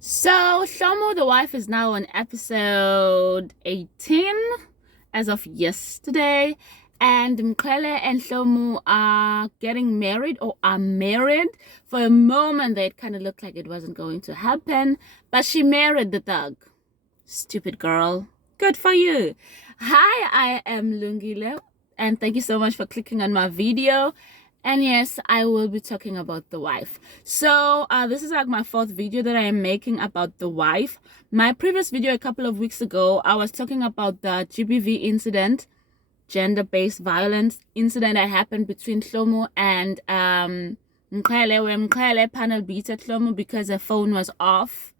So, Hlomu, the wife, is now on episode 18 as of yesterday. And Mqhele and Hlomu are getting married or are married. For a moment, they kind of looked like it wasn't going to happen. But she married the thug. Stupid girl. Good for you. Hi, I am Mqhele. And thank you so much for clicking on my video. And yes, I will be talking about the wife. So this is like my fourth video that I am making about the wife. My previous video a couple of weeks ago, I was talking about the GBV incident, gender-based violence incident that happened between Hlomu and Mqhele, where Mqhele panel beat at Hlomu because her phone was off.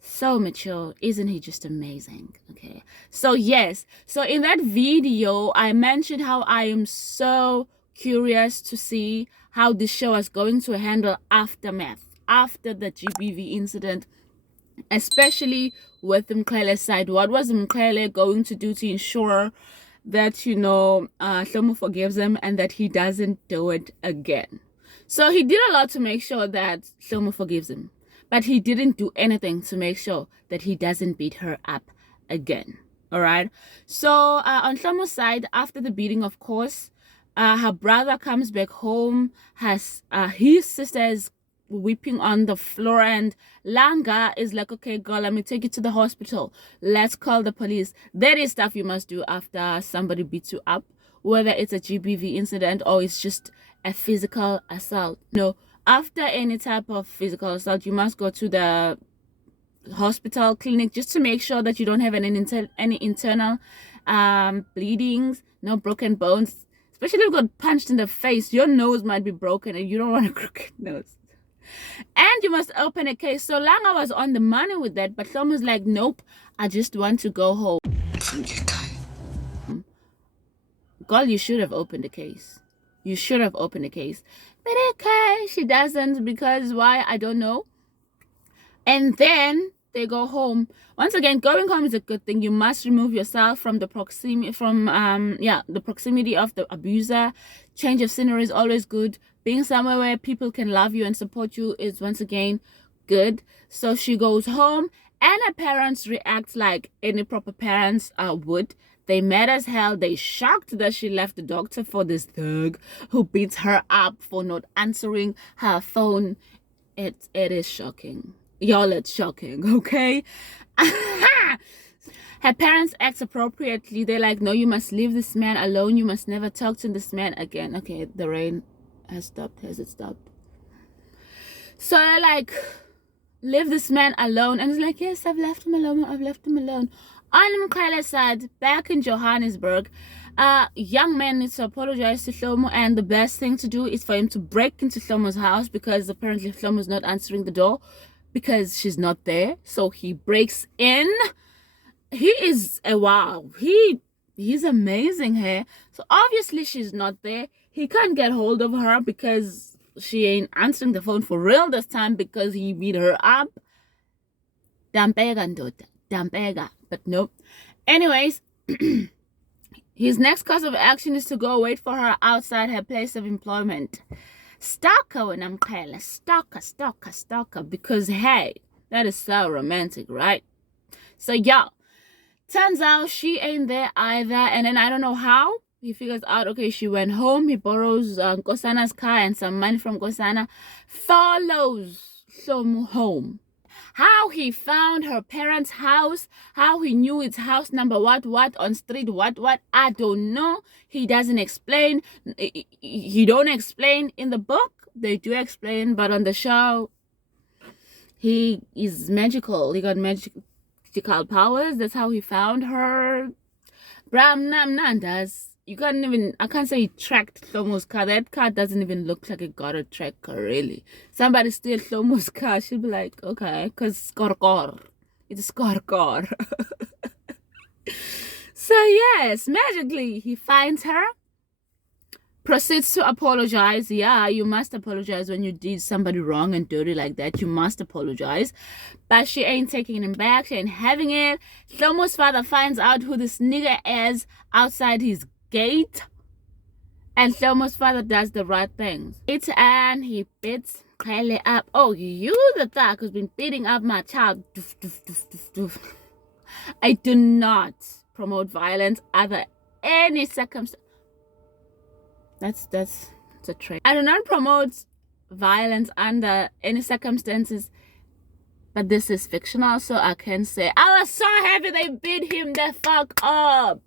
So mature. Isn't he just amazing? Okay. So yes. So in that video, I mentioned how I am so curious to see how the show is going to handle aftermath after the GBV incident, especially with Mqhele's side. What was Mqhele going to do to ensure that, Hlomu forgives him and that he doesn't do it again? So he did a lot to make sure that Hlomu forgives him, but he didn't do anything to make sure that he doesn't beat her up again. All right. So on Hlomu's side, after the beating, of course, her brother comes back home, has his sister is weeping on the floor, and Langa is like, okay, girl, let me take you to the hospital. Let's call the police. That is stuff you must do after somebody beats you up, whether it's a GBV incident or it's just a physical assault. No, after any type of physical assault, you must go to the hospital clinic just to make sure that you don't have any internal bleedings, no broken bones. Especially if you got punched in the face, your nose might be broken and you don't want a crooked nose. And you must open a case. So Langa was on the money with that, but Hlomu's like, nope, I just want to go home. Girl, you should have opened a case. You should have opened a case. But okay, she doesn't, because why? I don't know. And then they go home. Once again, going home is a good thing. You must remove yourself from the proximity of the abuser. Change of scenery is always good. Being somewhere where people can love you and support you is once again good. So she goes home, and her parents react like any proper parents would. They mad as hell. They shocked that she left the doctor for this thug who beats her up for not answering her phone. It is shocking. Y'all, it's shocking, okay? Her parents act appropriately. They're like, no, you must leave this man alone. You must never talk to this man again. Okay, the rain has stopped. Has it stopped? So they're like, leave this man alone. And he's like, yes, I've left him alone. I've left him alone. On Mqhele's side, back in Johannesburg, young man needs to apologize to Hlomu, and the best thing to do is for him to break into Hlomu's house, because apparently Hlomu's not answering the door because she's not there. So he breaks in. He is a wow. He's amazing here. So obviously she's not there. He can't get hold of her because she ain't answering the phone for real this time, because he beat her up. Dampega ndota. Dampega. But nope. Anyways, his next course of action is to go wait for her outside her place of employment. Stalker when I'm Mqhele. Stalker. Because hey, that is so romantic, right? So y'all, turns out she ain't there either. And then I don't know how he figures out, okay, she went home. He borrows Nkosana's car and some money from Nkosana. Follows Hlomu home. How he found her parents' house, how he knew it's house number what on street what, I don't know. He doesn't explain. He don't explain in the book. They do explain, but on the show, he is magical. He got magical powers. That's how he found her. Bram Nam Nandas. I can't say he tracked Hlomu's car. That car doesn't even look like it got a tracker, really. Somebody steal Hlomu's car, she'll be like, okay, because skorkor. It's a skorkor. So yes, magically, he finds her, proceeds to apologize. Yeah, you must apologize when you did somebody wrong and dirty like that. You must apologize. But she ain't taking him back. She ain't having it. Hlomu's father finds out who this nigga is outside his gate. And Hlomu's father does the right things. And he beats Mqhele up. Oh, you the thug who's been beating up my child. Doof, doof, doof, doof, doof. I do not promote violence under any circumstance. That's a trait. I do not promote violence under any circumstances, but this is fictional, so I can say I was so happy they beat him the fuck up.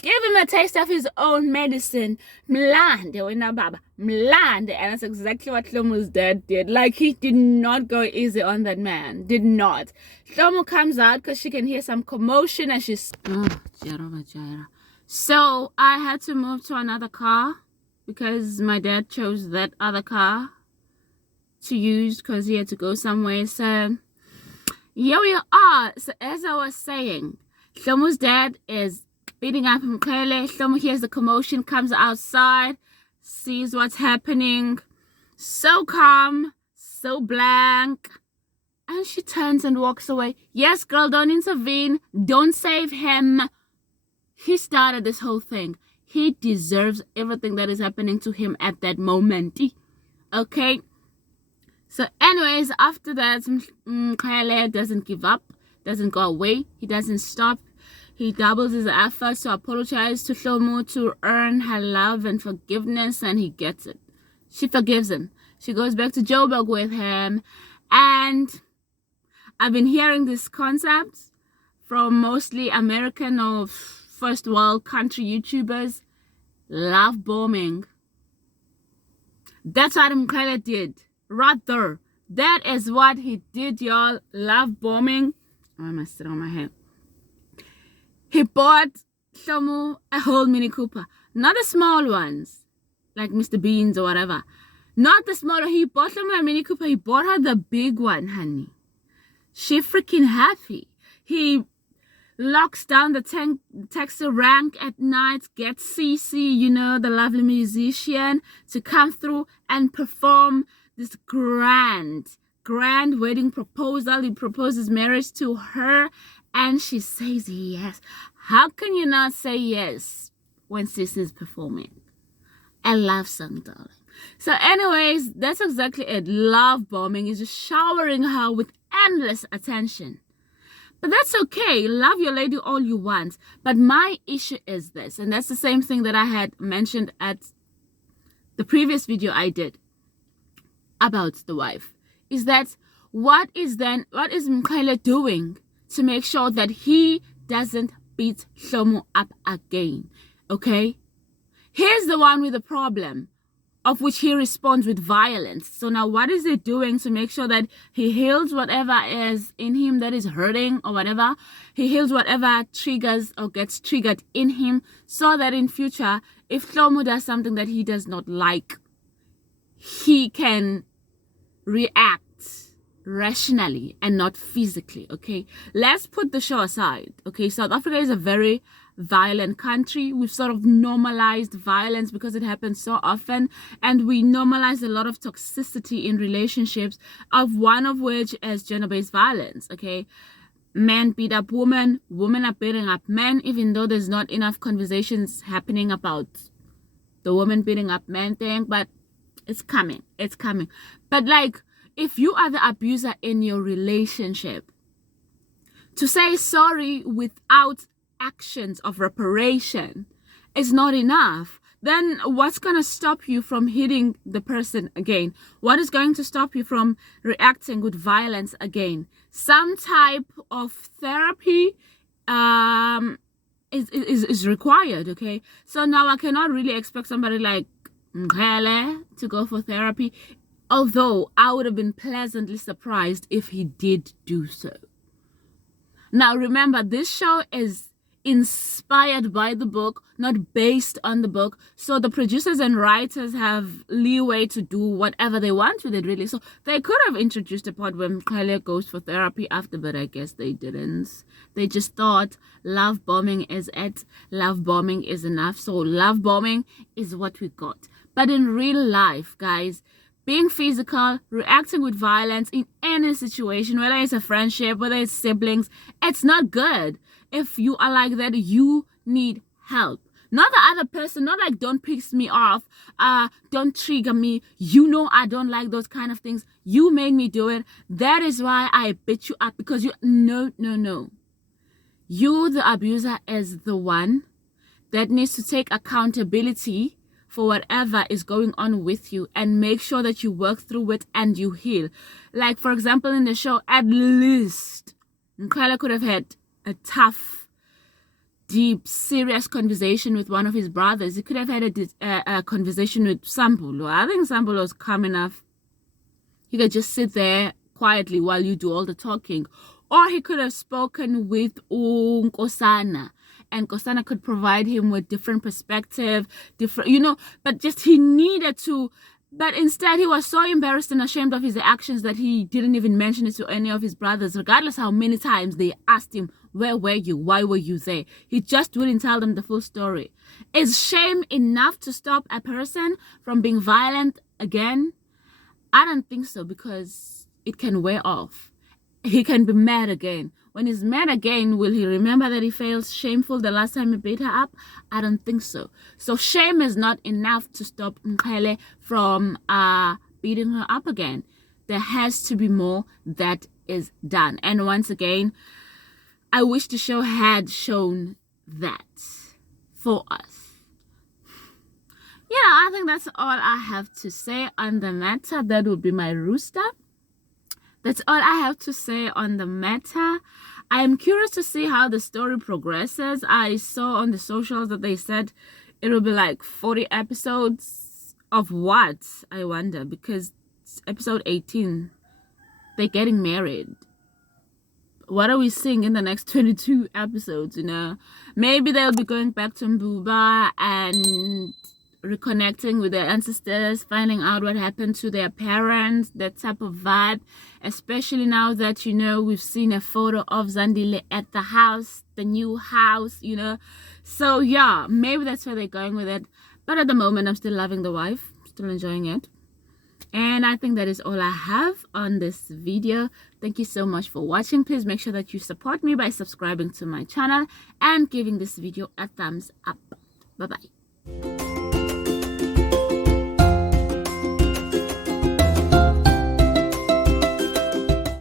Give him a taste of his own medicine. Mlande, wena baba. Mlande. And that's exactly what Hlomu's dad did. Like, he did not go easy on that man. Did not. Hlomu comes out because she can hear some commotion and she's... Oh, Jara. So, I had to move to another car because my dad chose that other car to use because he had to go somewhere. So, here we are. So, as I was saying, Hlomu's dad is beating up Mqhele. Hlomu hears the commotion, comes outside, sees what's happening. So calm, so blank. And she turns and walks away. Yes, girl, don't intervene. Don't save him. He started this whole thing. He deserves everything that is happening to him at that moment. Okay? So anyways, after that, Mqhele doesn't give up, doesn't go away. He doesn't stop. He doubles his efforts to apologize to Hlomu to earn her love and forgiveness, and he gets it. She forgives him. She goes back to Joburg with him, and I've been hearing this concept from mostly American or first world country YouTubers. Love bombing. That's what Mqhele did. Right there. That is what he did, y'all. Love bombing. Oh, I must sit on my head. He bought Hlomu a whole Mini Cooper. Not the small ones, like Mr. Beans or whatever. Not the smaller. He bought Hlomu a Mini Cooper. He bought her the big one, honey. She freaking happy. He locks down the taxi rank at night, gets CC, you know, the lovely musician, to come through and perform this grand wedding proposal. He proposes marriage to her. And she says yes. How can you not say yes when sis is performing a love song, darling? So anyways, that's exactly it. Love bombing is just showering her with endless attention. But that's okay. Love your lady all you want. But my issue is this, and that's the same thing that I had mentioned at the previous video I did about the wife, is that what is Mqhele doing to make sure that he doesn't beat Hlomu up again? Okay? Here's the one with the problem, of which he responds with violence. So now what is he doing to make sure that he heals whatever is in him that is hurting or whatever? He heals whatever triggers or gets triggered in him, so that in future, if Hlomu does something that he does not like, he can react rationally and not physically. Okay, let's put the show aside. Okay, South Africa is a very violent country. We've sort of normalized violence because it happens so often, and we normalize a lot of toxicity in relationships, of one of which is gender-based violence. Okay, men beat up women, women are beating up men, even though there's not enough conversations happening about the woman beating up men thing, but it's coming. But like, if you are the abuser in your relationship, to say sorry without actions of reparation is not enough, then what's going to stop you from hitting the person again? What is going to stop you from reacting with violence again? Some type of therapy is required, okay? So now I cannot really expect somebody like Mqhele to go for therapy, although I would have been pleasantly surprised if he did do so. Now remember, this show is inspired by the book, not based on the book, so the producers and writers have leeway to do whatever they want with it, really. So they could have introduced a part where Mqhele goes for therapy after, but I guess they didn't. They just thought love bombing is it, love bombing is enough, so love bombing is what we got. But in real life, guys, being physical, reacting with violence in any situation, whether it's a friendship, whether it's siblings, it's not good. If you are like that, you need help. not the other person, not like don't piss me off, don't trigger me, you know I don't like those kind of things, you made me do it, that is why I beat you up, because you, no, you, the abuser, is the one that needs to take accountability for whatever is going on with you and make sure that you work through it and you heal. Like, for example, in the show, at least Mqhele could have had a tough, deep, serious conversation with one of his brothers. He could have had a conversation with Sambulo. I think Sambulo was calm enough. He could just sit there quietly while you do all the talking. Or he could have spoken with Nkosana, and Nkosana could provide him with different perspective, different, you know, but just he needed to, but instead he was so embarrassed and ashamed of his actions that he didn't even mention it to any of his brothers, regardless how many times they asked him, where were you? Why were you there? He just wouldn't tell them the full story. Is shame enough to stop a person from being violent again? I don't think so, because it can wear off. He can be mad again. When he's mad again, will he remember that he felt shameful the last time he beat her up? I don't think so. So shame is not enough to stop Mqhele from beating her up again. There has to be more that is done. And once again, I wish the show had shown that for us. Yeah, I think that's all I have to say on the matter. That would be my rooster. That's all I have to say on the matter. I am curious to see how the story progresses. I saw on the socials that they said it will be like 40 episodes of what, I wonder, because it's episode 18. They're getting married. What are we seeing in the next 22 episodes, you know? Maybe they'll be going back to Mbuba and reconnecting with their ancestors, finding out what happened to their parents, that type of vibe, especially now that, you know, we've seen a photo of Zandile at the house, the new house, you know. So yeah, maybe that's where they're going with it. But at the moment, I'm still loving the wife, still enjoying it. And I think that is all I have on this video. Thank you so much for watching. Please make sure that you support me by subscribing to my channel and giving this video a thumbs up. Bye bye.